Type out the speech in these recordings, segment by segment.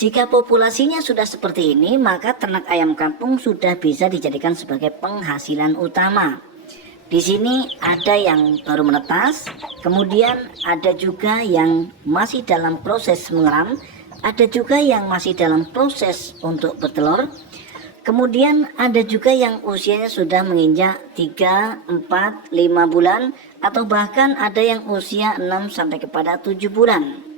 Jika populasinya sudah seperti ini, maka ternak ayam kampung sudah bisa dijadikan sebagai penghasilan utama. Di sini ada yang baru menetas, kemudian ada juga yang masih dalam proses mengeram, ada juga yang masih dalam proses untuk bertelur, kemudian ada juga yang usianya sudah menginjak 3, 4, 5 bulan, atau bahkan ada yang usia 6 sampai kepada 7 bulan.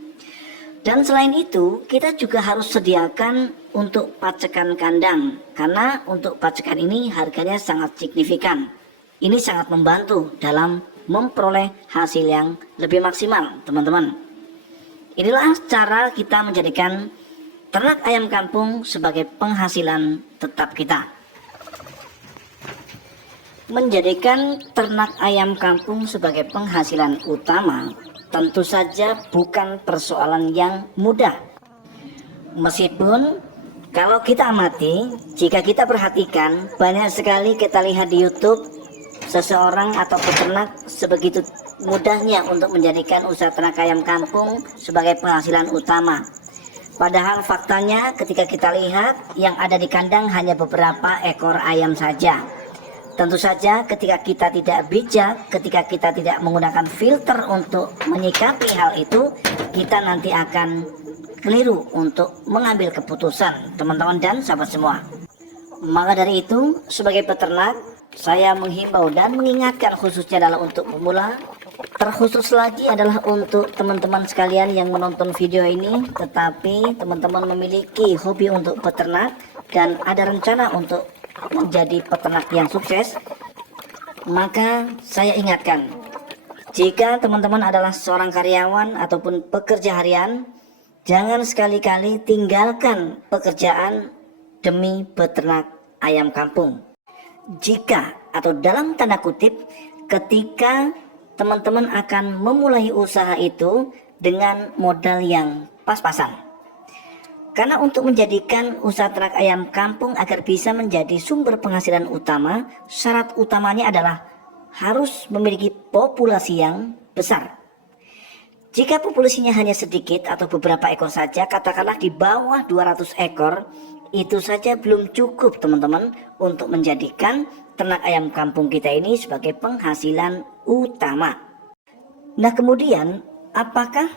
Dan selain itu, kita juga harus sediakan untuk pacekan kandang, karena untuk pacekan ini harganya sangat signifikan. Ini sangat membantu dalam memperoleh hasil yang lebih maksimal, teman-teman. Inilah cara kita menjadikan ternak ayam kampung sebagai penghasilan tetap kita. Menjadikan ternak ayam kampung sebagai penghasilan utama tentu saja bukan persoalan yang mudah. Meskipun kalau kita amati, jika kita perhatikan, banyak sekali kita lihat di YouTube seseorang atau peternak sebegitu mudahnya untuk menjadikan usaha ternak ayam kampung sebagai penghasilan utama. Padahal faktanya ketika kita lihat yang ada di kandang hanya beberapa ekor ayam saja. Tentu saja ketika kita tidak bijak, ketika kita tidak menggunakan filter untuk menyikapi hal itu, kita nanti akan keliru untuk mengambil keputusan, teman-teman dan sahabat semua. Maka dari itu, sebagai peternak, saya menghimbau dan mengingatkan khususnya adalah untuk pemula, terkhusus lagi adalah untuk teman-teman sekalian yang menonton video ini, tetapi teman-teman memiliki hobi untuk peternak dan ada rencana untuk menjadi peternak yang sukses, maka saya ingatkan, jika teman-teman adalah seorang karyawan ataupun pekerja harian, jangan sekali-kali tinggalkan pekerjaan demi peternak ayam kampung. Jika atau dalam tanda kutip, ketika teman-teman akan memulai usaha itu dengan modal yang pas-pasan. Karena untuk menjadikan usaha ternak ayam kampung agar bisa menjadi sumber penghasilan utama, syarat utamanya adalah harus memiliki populasi yang besar. Jika populasinya hanya sedikit atau beberapa ekor saja, katakanlah di bawah 200 ekor, itu saja belum cukup teman-teman untuk menjadikan ternak ayam kampung kita ini sebagai penghasilan utama. Nah kemudian, apakah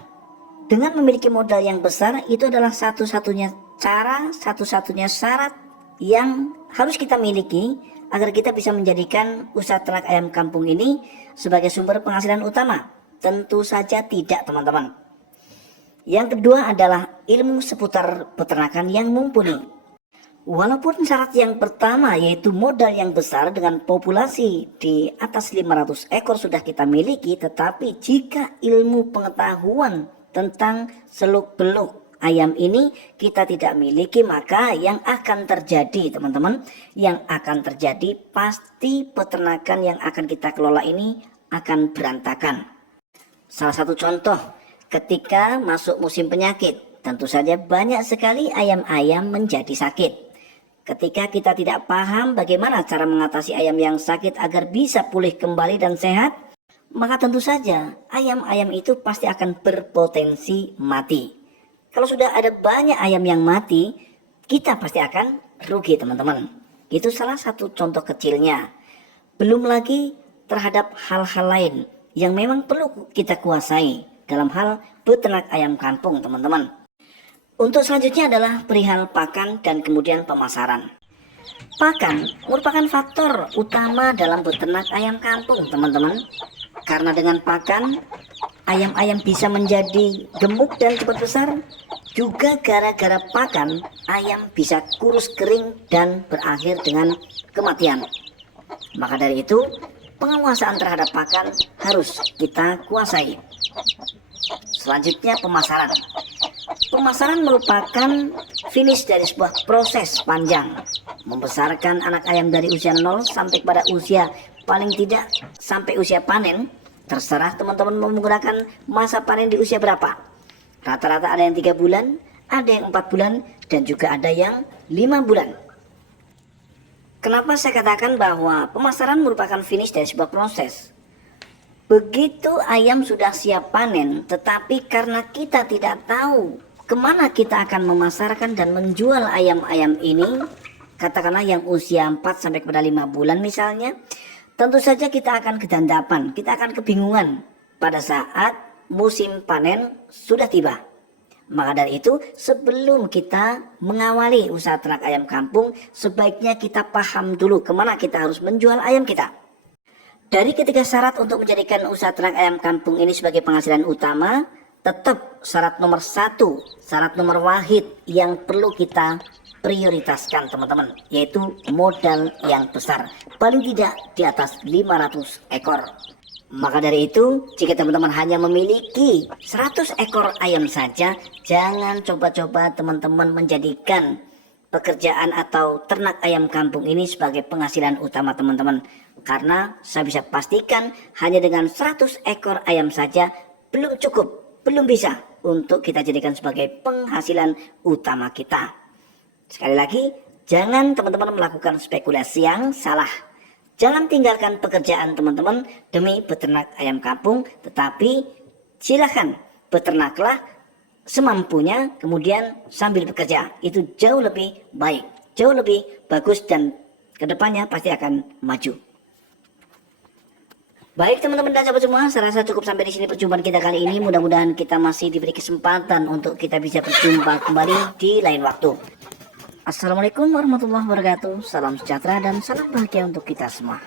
dengan memiliki modal yang besar itu adalah satu-satunya cara, satu-satunya syarat yang harus kita miliki agar kita bisa menjadikan usaha ternak ayam kampung ini sebagai sumber penghasilan utama? Tentu saja tidak, teman-teman. Yang kedua adalah ilmu seputar peternakan yang mumpuni. Walaupun syarat yang pertama yaitu modal yang besar dengan populasi di atas 500 ekor sudah kita miliki, tetapi jika ilmu pengetahuan tentang seluk-beluk ayam ini kita tidak miliki, maka yang akan terjadi teman-teman, yang akan terjadi pasti peternakan yang akan kita kelola ini akan berantakan. Salah satu contoh, ketika masuk musim penyakit, tentu saja banyak sekali ayam-ayam menjadi sakit. Ketika kita tidak paham bagaimana cara mengatasi ayam yang sakit agar bisa pulih kembali dan sehat, maka tentu saja ayam-ayam itu pasti akan berpotensi mati. Kalau sudah ada banyak ayam yang mati, kita pasti akan rugi, teman-teman. Itu salah satu contoh kecilnya. Belum lagi terhadap hal-hal lain yang memang perlu kita kuasai dalam hal peternak ayam kampung, teman-teman. Untuk selanjutnya adalah perihal pakan dan kemudian pemasaran. Pakan merupakan faktor utama dalam beternak ayam kampung, teman-teman. Karena dengan pakan, ayam-ayam bisa menjadi gemuk dan cepat besar. Juga gara-gara pakan, ayam bisa kurus kering dan berakhir dengan kematian. Maka dari itu, penguasaan terhadap pakan harus kita kuasai. Selanjutnya pemasaran. Pemasaran merupakan finish dari sebuah proses panjang. Membesarkan anak ayam dari usia 0 sampai pada usia paling tidak sampai usia panen. Terserah teman-teman mau menggunakan masa panen di usia berapa. Rata-rata ada yang 3 bulan, ada yang 4 bulan, dan juga ada yang 5 bulan. Kenapa saya katakan bahwa pemasaran merupakan finish dari sebuah proses? Begitu ayam sudah siap panen, tetapi karena kita tidak tahu kemana kita akan memasarkan dan menjual ayam-ayam ini, katakanlah yang usia 4 sampai kepada 5 bulan misalnya. Tentu saja kita akan kedandapan, kita akan kebingungan pada saat musim panen sudah tiba. Maka dari itu, sebelum kita mengawali usaha ternak ayam kampung, sebaiknya kita paham dulu kemana kita harus menjual ayam kita. Dari ketiga syarat untuk menjadikan usaha ternak ayam kampung ini sebagai penghasilan utama, tetap syarat nomor 1, syarat nomor wahid yang perlu kita prioritaskan teman-teman, yaitu modal yang besar, paling tidak di atas 500 ekor. Maka dari itu, jika teman-teman hanya memiliki 100 ekor ayam saja, jangan coba-coba teman-teman menjadikan pekerjaan atau ternak ayam kampung ini sebagai penghasilan utama teman-teman. Karena saya bisa pastikan hanya dengan 100 ekor ayam saja belum cukup, belum bisa untuk kita jadikan sebagai penghasilan utama kita. Sekali lagi, jangan teman-teman melakukan spekulasi yang salah. Jangan tinggalkan pekerjaan teman-teman demi beternak ayam kampung, tetapi silakan beternaklah semampunya, kemudian sambil bekerja. Itu jauh lebih baik, jauh lebih bagus, dan kedepannya pasti akan maju. Baik teman-teman dan sahabat semua, saya rasa cukup sampai di sini perjumpaan kita kali ini. Mudah-mudahan kita masih diberi kesempatan untuk kita bisa berjumpa kembali di lain waktu. Assalamualaikum warahmatullahi wabarakatuh. Salam sejahtera dan salam bahagia untuk kita semua.